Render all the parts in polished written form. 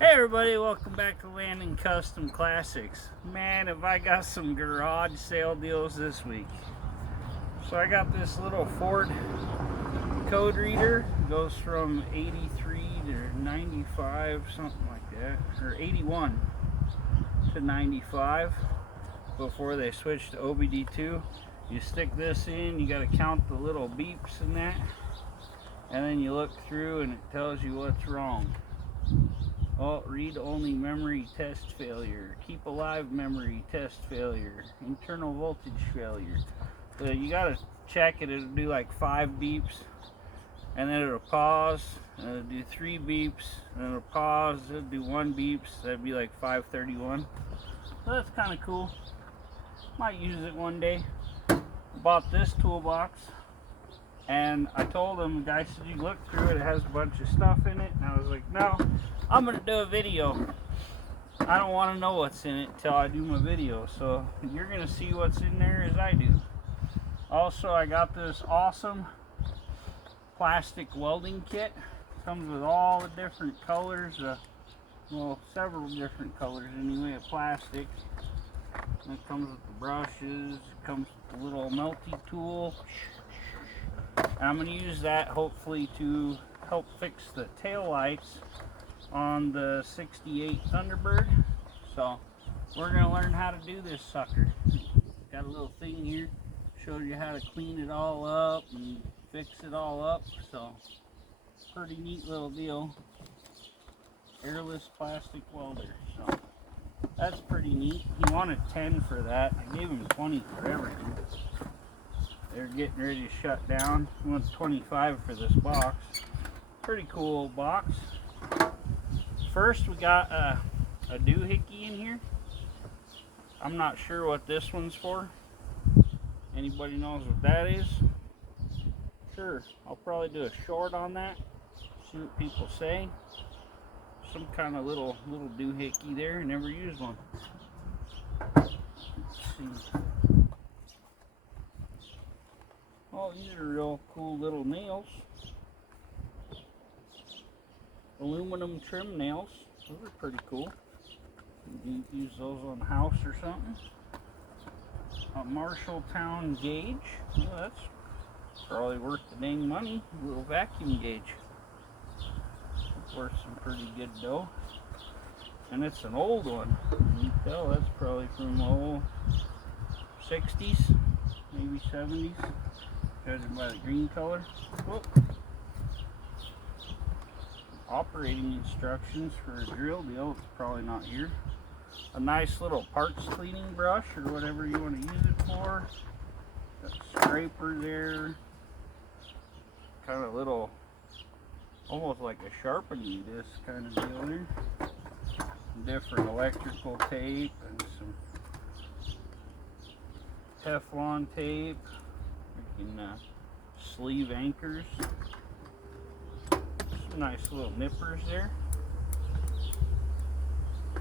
Hey everybody, welcome back to Landing Custom Classics. Man, have I got some garage sale deals this week. So I got this little Ford code reader. It goes from 83 to 95, something like that. Or 81 to 95 before they switched to OBD2. You stick this in, you gotta count the little beeps in that. And then you look through and it tells you what's wrong. Oh, read only memory test failure, keep alive memory test failure, internal voltage failure. So you gotta check it. It'll do like 5 beeps, and then it'll pause, and it'll do 3 beeps, and it'll pause, it'll do 1 beeps. That'd be like 531. So that's kind of cool. Might use it one day. Bought this toolbox, and I told him, the guy said, you look through it, it has a bunch of stuff in it, and I was like, no, I'm gonna do a video. I don't want to know what's in it until I do my video, so you're gonna see what's in there as I do. Also, I got this awesome plastic welding kit. Comes with all the different colors, well, several different colors anyway, of plastic. And it comes with the brushes, it comes with the little melty tool. And I'm going to use that hopefully to help fix the tail lights on the 68 Thunderbird. So we're going to learn how to do this sucker. Got a little thing here, shows you how to clean it all up and fix it all up. So pretty neat little deal. Airless plastic welder. So that's pretty neat. He wanted 10 for that. I gave him 20 for everything. They're getting ready to shut down. He wants 25 for this box. Pretty cool box. First, we got a doohickey in here. I'm not sure what this one's for. Anybody knows what that is? Sure, I'll probably do a short on that. See what people say. Some kind of little doohickey there. Never used one. Let's see. Oh, these are real cool little nails. Aluminum trim nails. Those are pretty cool. You can use those on the house or something. A Marshalltown gauge. Well, that's probably worth the dang money. A little vacuum gauge. Worth some pretty good dough. And it's an old one. You can tell that's probably from the old 60s, maybe 70s. Judging by the green color. Whoop. Operating instructions for a drill deal. It's probably not here. A nice little parts cleaning brush or whatever you want to use it for. Got a scraper there. Kind of little, almost like a sharpening disc kind of deal there. Some different electrical tape and some Teflon tape. Sleeve anchors. Some nice little nippers there.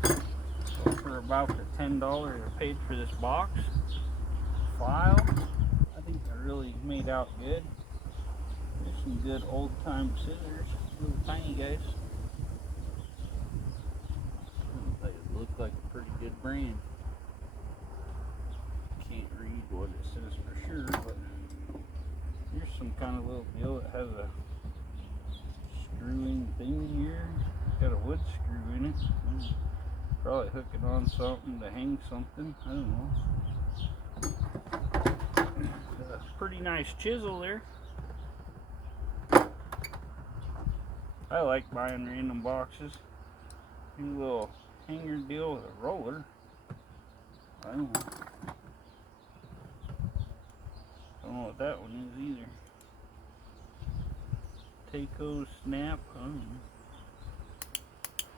So for about the $10 I paid for this box. File. I think I really made out good. There's some good old time scissors. Little tiny guys. They look like a pretty good brand. Can't read what it says for sure, but here's some kind of little deal that has a screwing thing here. It's got a wood screw in it. Probably hook it on something to hang something. I don't know. A pretty nice chisel there. I like buying random boxes. New little hanger deal with a roller. I don't know. Don't know what that one is either. Taco snap. I don't know.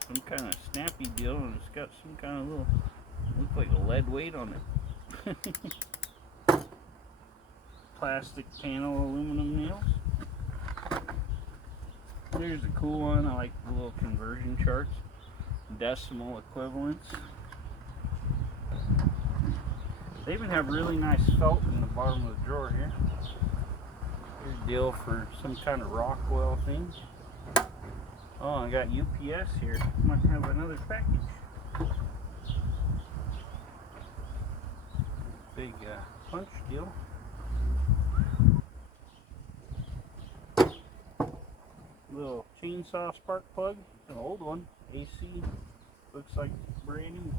Some kind of snappy deal, and it's got some kind of little, looks like a lead weight on it. Plastic panel aluminum nails. Here's a cool one. I like the little conversion charts. Decimal equivalents. They even have really nice felt in the bottom of the drawer here. Here's a deal for some kind of Rockwell thing. Oh, I got UPS here. Might have another package. Big punch deal. Little chainsaw spark plug. An old one. AC. Looks like brand new.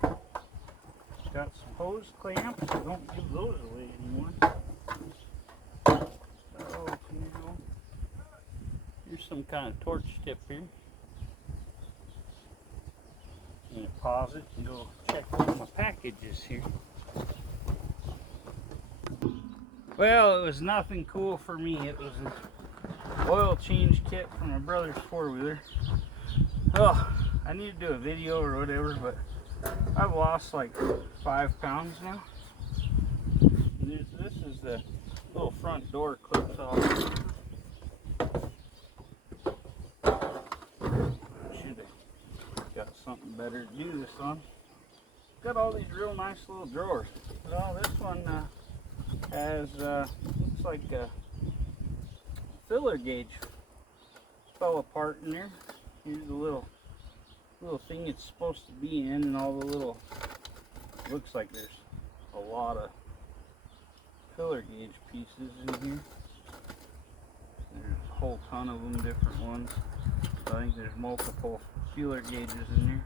Got some hose clamps. I don't give those away anymore. Oh, here's some kind of torch tip here. I'm going to pause it and go check one of my packages here. Well, it was nothing cool for me. It was an oil change kit for my brother's four-wheeler. Oh, I need to do a video or whatever, but I've lost like 5 pounds now. This is the little front door clips off. Should have got something better to do this on. Got all these real nice little drawers. Well, this one has looks like a filler gauge fell apart in there. Here's the little thing it's supposed to be in, and all the little, looks like there's a lot of filler gauge pieces in here. There's a whole ton of them, different ones. So I think there's multiple feeler gauges in there.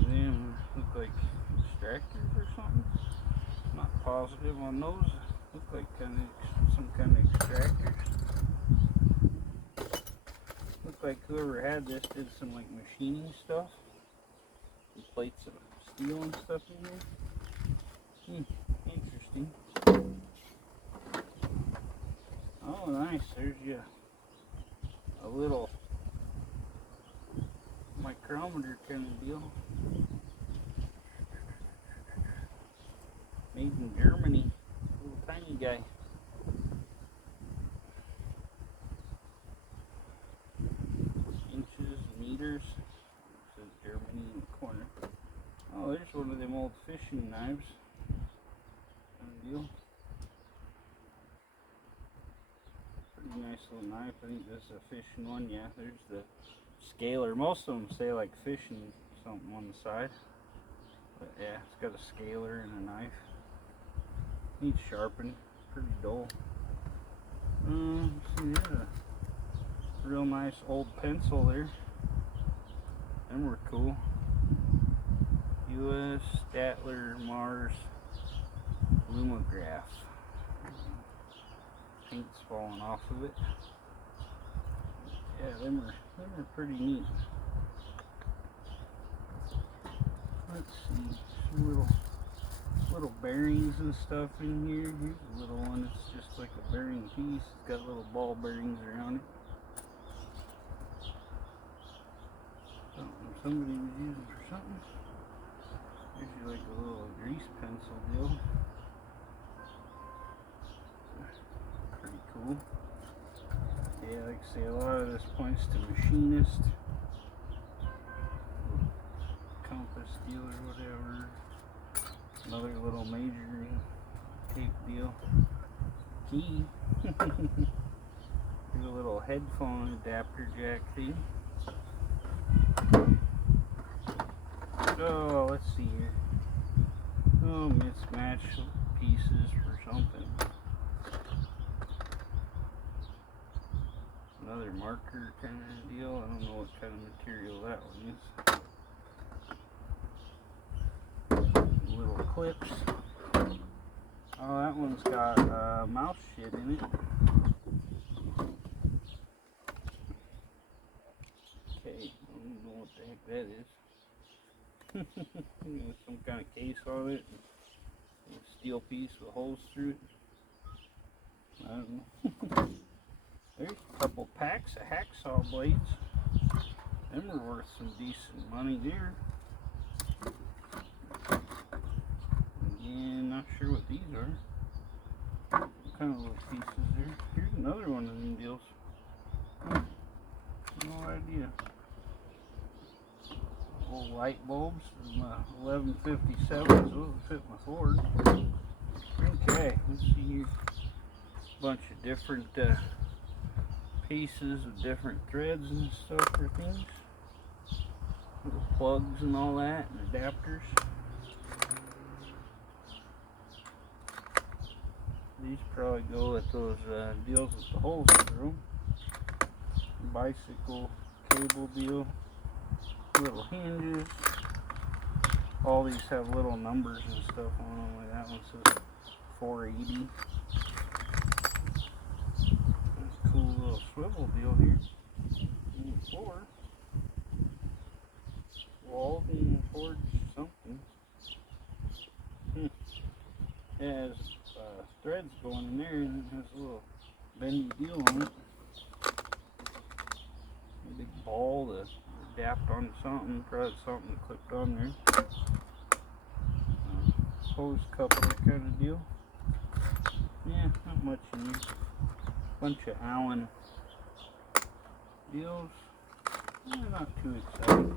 And then look like extractors or something. Not positive on those. Look like some kind of extractors. Look like whoever had this did some like machining stuff. Some plates of steel and stuff in here. Interesting. Oh, nice. There's you a little micrometer kind of deal. Made in Germany. Little tiny guy. Inches, meters. It says Germany in the corner. Oh, there's one of them old fishing knives. Kind of deal. Pretty nice little knife. I think this is a fishing one. Yeah, there's the scaler. Most of them say like fishing something on the side. But yeah, it's got a scaler and a knife. Needs sharpened. Pretty dull. See, there's a real nice old pencil there. Them were cool. U.S. Statler Mars Lumograph. Paint's falling off of it. Yeah, them are pretty neat. Let's see, some little bearings and stuff in here. Here's a little one. It's just like a bearing piece. It's got little ball bearings around it. Something somebody was using for something. Here's like a little grease pencil deal. Pretty cool. Yeah, like I say, a lot of this points to machinist. Compass deal or whatever. Another little majoring tape deal. Key. Here's a little headphone adapter jack thing. Oh, let's see here. Oh, mismatched pieces for something. Another marker kind of deal. I don't know what kind of material that one is. Little clips. Oh, that one's got mouse shit in it. Okay, I don't know what the heck that is. Some kind of case on it. A steel piece with holes through it. I don't know. There's a couple packs of hacksaw blades. Them are worth some decent money there. Again, not sure what these are. What kind of little pieces there? Here's another one of them deals. No idea. Old light bulbs from 1157, so it'll fit my Ford. Okay, let's see here. Bunch of different pieces of different threads and stuff for things. Little plugs and all that, and adapters. These probably go with those deals with the holes through them. Bicycle cable deal. Little hinges. All these have little numbers and stuff on them. Like that one says 480. That's a cool little swivel deal here. On the floor. Welding towards something. It has threads going in there, and it has a little bendy deal on it. A big ball to adapt on something, probably something clipped on there. Hose coupler kind of deal. Yeah, not much in here. Bunch of Allen deals. Yeah, not too exciting.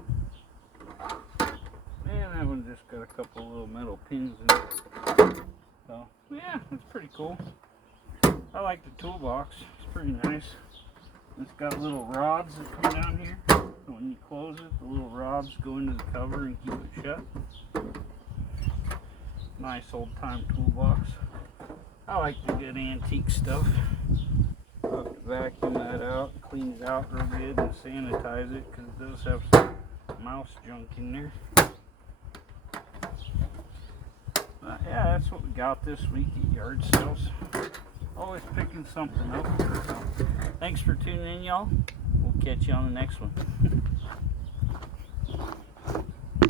And that one just got a couple little metal pins in it. So, yeah, that's pretty cool. I like the toolbox. It's pretty nice. It's got little rods that come down here. So when you close it, the little rods go into the cover and keep it shut. Nice old time toolbox. I like the good antique stuff. I'll have to vacuum that out, clean it out real good, and sanitize it because it does have some mouse junk in there. Yeah, that's what we got this week at yard sales. Always picking something up. So, thanks for tuning in, y'all. We'll catch you on the next one.